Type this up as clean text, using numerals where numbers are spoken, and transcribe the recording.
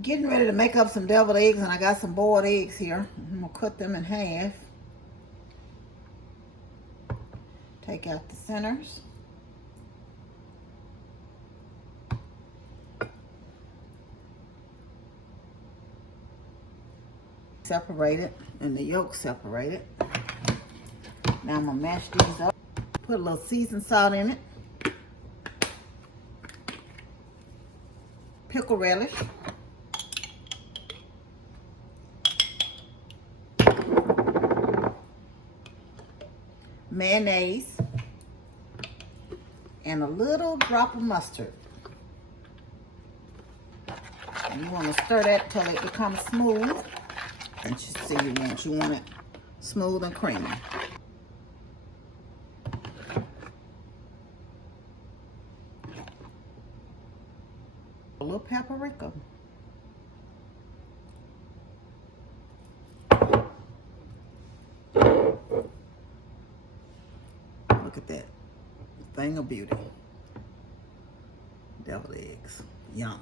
Getting ready to make up some deviled eggs, and I got some boiled eggs here. I'm gonna cut them in half. Take out the centers. Separate it, and the yolk separated. Now I'm gonna mash these up. Put a little seasoned salt in it. Pickled relish. Mayonnaise. And a little drop of mustard. And you want to stir that till it becomes smooth. And you want it smooth and creamy. A little paprika. Look at that thing of beauty. Deviled eggs. Yum.